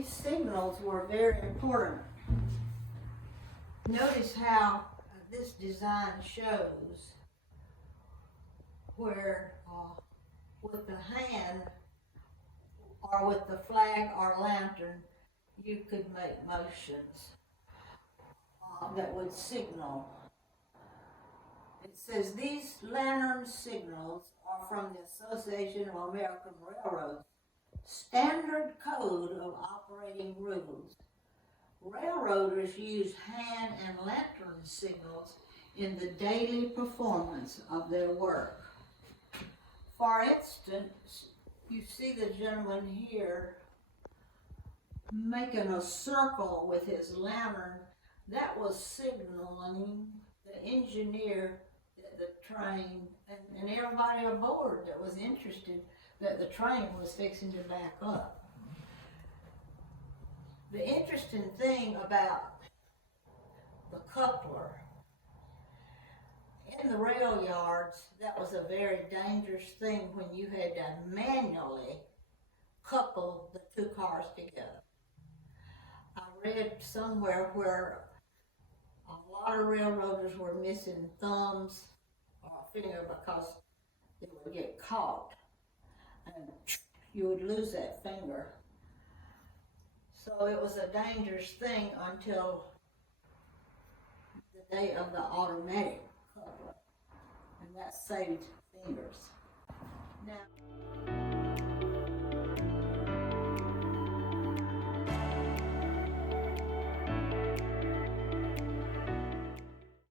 these signals were very important. Notice how this design shows where with the hand or with the flag or lantern you could make motions that would signal. It says these lantern signals are from the Association of American Railroads Standard Code of Operating Rules. Railroaders use hand and lantern signals in the daily performance of their work. For instance, you see the gentleman here making a circle with his lantern. That was signaling the engineer that the train and everybody aboard that was interested that the train was fixing to back up. The interesting thing about the coupler, in the rail yards, that was a very dangerous thing when you had to manually couple the two cars together. I read somewhere where a lot of railroaders were missing thumbs or a finger because they would get caught and you would lose that finger. So it was a dangerous thing until the day of the automatic coupler, and that saved fingers. Now,